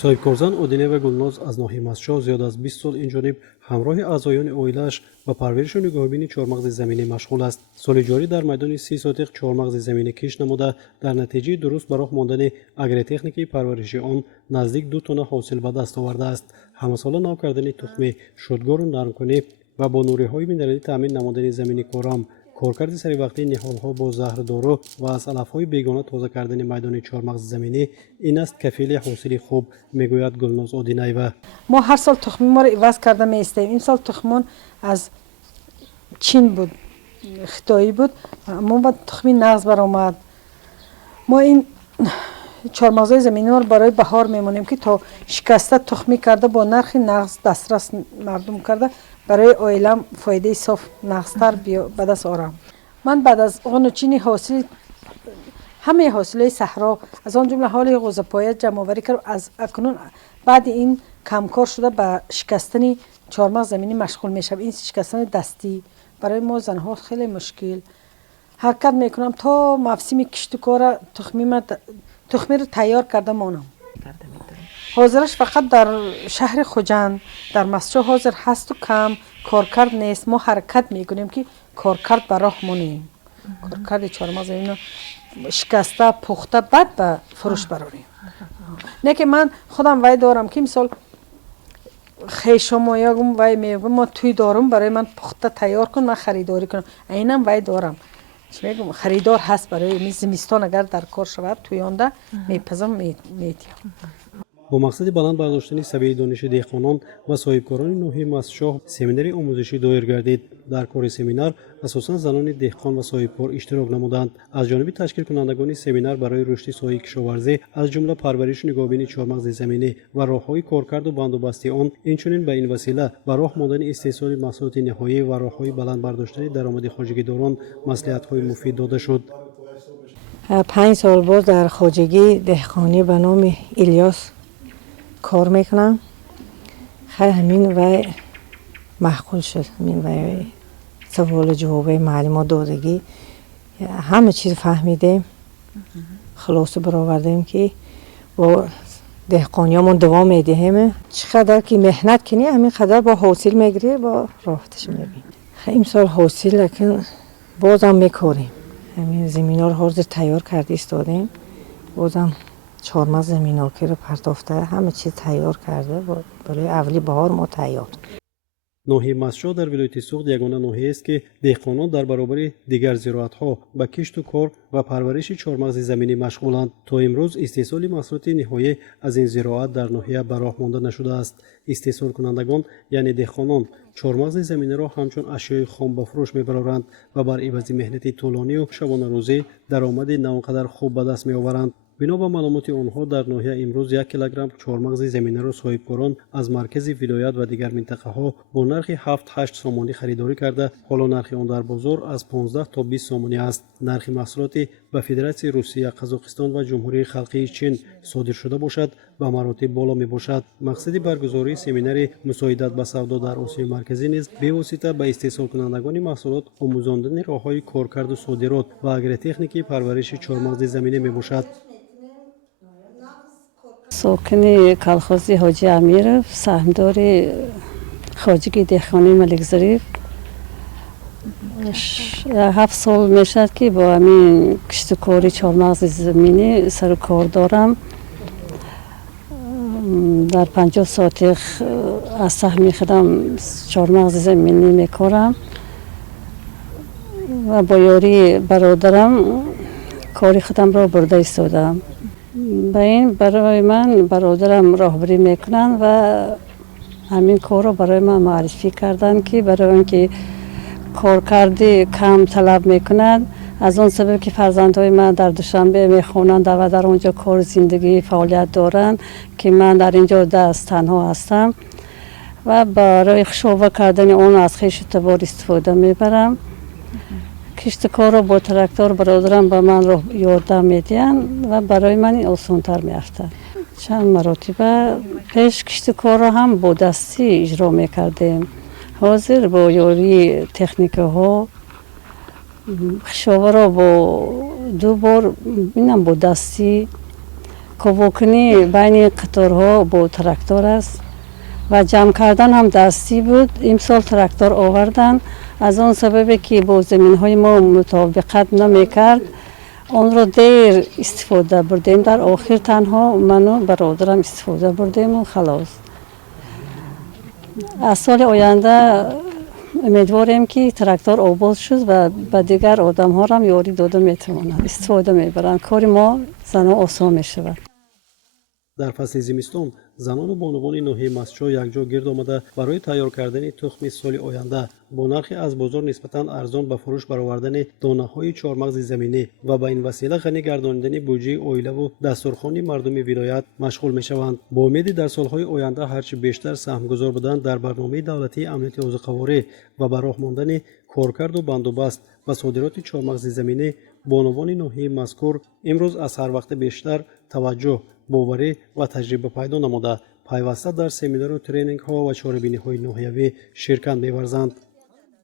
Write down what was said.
соҳибкорзан Одинева Гулноз аз ноҳияи Мастшоҳ зиёд аз 20 сол инҷониб ҳамроҳи аъзоёни оилааш ба парваришу нигоҳубини чормағзи заминӣ машғул аст. соли ҷорӣ дар майдони 30 сотиқ чормағзи заминӣ кишт намуда, дар натиҷаи дуруст ба роҳ мондани агротехникаи парвариши он наздик 2 тонна ҳосил ба даст овардааст. ҳамасола нав кардани тухми шудгору нармкунӣ ва бо нуриҳои минералӣ таъмин намудани замини корам, коркарди саривақтии ниҳолҳо бо заҳрдору ва аз алафҳои бегона тоза кардани майдони чормағзи заминӣ ин аст кафили ҳосили хуб, мегӯяд Гулноз Одинаева. мо ҳар сол тухми моро иваз карда меистем. ин сол тухмон аз чин буд, хитоӣ буд. мо ба тухми нағз баромад. мо ин чормағзои заминиро барои баҳор мемонем ки то шикаста тухмӣ карда бо нархи нағз дастрас мардум карда барои оилам фоидаи соф нағзтар ба даст орам. ман баъд аз он чини ҳосили ҳамаи ҳосилҳои саҳро, аз он ҷумла ҳоли ғӯзапоя ҷамъоварӣ кардам, аз акнун баъди ин камкор шуда ба шикастани чормағз заминӣ машғул мешавам. ин шикастани дастӣ барои мо занҳо хеле мушкил. ҳаракат мекунам то мавсими кишту кора тухмиро тайёр карда монам. ҳозираш фақат дар шаҳри Хуҷанд, дар Мастшоҳ ҳозир ҳасту кам коркард нест. мо ҳаракат мекунем ки коркард ба роҳ монем. коркарди чормағз заминиро шикаста, пухта баъд ба фурӯш барорем. не ки ман худам вай дорам ки мисол хешомо ягум вай мегӯм мо тӯй дорум барои ман пухта тайёр кун, ман харидорӣ кунам. айнам вай дорам. мегӯм харидор ҳаст барои зимистон агар дар кор шавад тӯёнда мепазам метиям. бо мақсади баланд бардоштани савияи дониши деҳқонон ва соҳибкорони ноҳияи Мастшоҳ семинари омӯзишӣ доир гардид. дар кори семинар асосан занони деҳқон ва соҳибкор иштирок намуданд. аз ҷониби ташкилкунандагони семинар барои рушди соҳаи кишоварзӣ аз ҷумла парвариши нигоҳубини чормағзи заминӣ ва роҳҳои коркарду бандобасти он, инчунин ба ин васила ба роҳ мондани истеҳсоли маҳсулоти ниҳоӣ ва роҳҳои баланд бардоштани даромади хоҷагидорон маслиҳатҳои муфид дода шуд. 5 сол боз дар хоҷагӣ деҳқонӣ ба номи Илёс کار میکنم خیلی همین وای معقول شد. همین وای سوال و جواب معلومات دادگی همه چیز فهمیدیم، خلاصه برآوردیم که با دهقانیامون دوام میدهیم. چقدر که محنت کنی همین قدر با حاصل میگیری، با راحتش میبینی. خیلی سال حاصل لکن بازم میکاریم. همین زمینا رو حاضر تیار کردی استادیم. بازم چهارمغز زمینارکی رو پرتافته، همه چیز تیار کرده برای اولی بهار ما تیار. ноҳияи Мастшоҳ дар вилояти Суғд ягона ноҳияест ки деҳқонон дар баробари дигар зироатҳо ба кишту кор ва парвариши чормағзи заминӣ машғуланд. то имрӯз истеҳсоли маҳсулоти ниҳоӣ аз ин зироат дар ноҳия ба роҳ монда нашудааст. истеҳсолкунандагон яъне деҳқонон чормағзи заминиро ҳамчун ашёи хом ба фурӯш мебароранд ва бар ивази меҳнати тӯлонию шабонарӯзӣ даромади на он қадар хуб ба даст меоваранд. бино ба маълумоти онҳо дар ноҳия имрӯз 1 килограмм чормағзи заминиро соҳибкорон аз маркази вилоят ва дигар минтақаҳо бо нархи 7-8 сомонӣ харидорӣ карда, ҳоло нархи он дар бозор аз 15 то 20 сомонӣ аст. нархи маҳсулоти ба Федератсияи Русия, Қазоқистон ва Ҷумҳурии Халқии Чин содир шуда бошад ба маратиб боло мебошад. мақсади баргузории семинари мусоидат ба савдо дар Осиёи Марказӣ низ бевосита ба истеҳсолкунандагони маҳсулот омӯзондани роҳҳои коркарду содирот ва агротехникаи парвариши чормағзи заминӣ мебошад. ساکن کالخوزی حاجی امیرов، سهمدار خواجگی دهقانی ملک ظریف. 7 سال میشد که با همین کشتکاری چهارمغز زمینی سر و کار دارم. در 50 ساتق از سهم خودم چهارمغز زمینی میکارم و با یاری برادرم کاری خودم را برده ایستادم. با این برای من برادرم راهبری میکنن و همین کار رو برای من معرفی کردن که برای اینکه کار کردی کم طلب میکنند، از اون سبب که فرزندهای من در دوشنبه میخونند و در اونجا کار زندگی فعالیت دارن که من در اینجا دست تنها هستم و برای خشوبه کردن اون از خویش اعتبار استفاده میبرم. کشتکار رو با تراکتور برادرم به من رو یاردم میدین و برای من آسان‌تر میافته. چند مرتبه پیش کشتکار رو هم با دستی اجرا میکردیم. حاضر با یاری تکنیک ها خشابه رو با 2 بار اینم با دستی ковокунӣ байни қаторҳо бо трактор аст ва ҷамъ кардан ҳам дастӣ буд. Имсол трактор овардан, аз он сабабе ки бо заминҳои мо мутобиқат намекард, онро дер истифода бурдем. Дар охир танҳо ману бародарам истифода бурдему халос. аз соли оянда умедворем ки трактор обод шуд ва ба дигар одамҳорам ёрӣ дода метавонад, истифода мебаранд. кори мо занон осон мешавад. дар фасли зимистон занону бонувони ноҳияи Мастчо якҷо гирд омада барои тайёр кардани тухми соли оянда бо нархи аз бозор нисбатан арзон ба фурӯш баровардани донаҳои чормағзи заминӣ ва ба ин васила ғанӣ гардонидани буҷаи оилаву дастурхони мардуми вилоят машғул мешаванд. бо умеди дар солҳои оянда ҳарчи бештар саҳмгузор буданд дар барномаи давлатии амнияти озуқаворӣ ва ба роҳ мондани коркарду бандобаст ва содироти чормағзи заминӣ, бонувони ноҳияи мазкур имрӯз аз ҳар вақти бештар таваҷҷӯҳ, боварӣ ва таҷриба пайдо намуда пайваста дар семинару тренингҳо ва чорабиниҳои ноҳиявӣ ширкат меварзанд.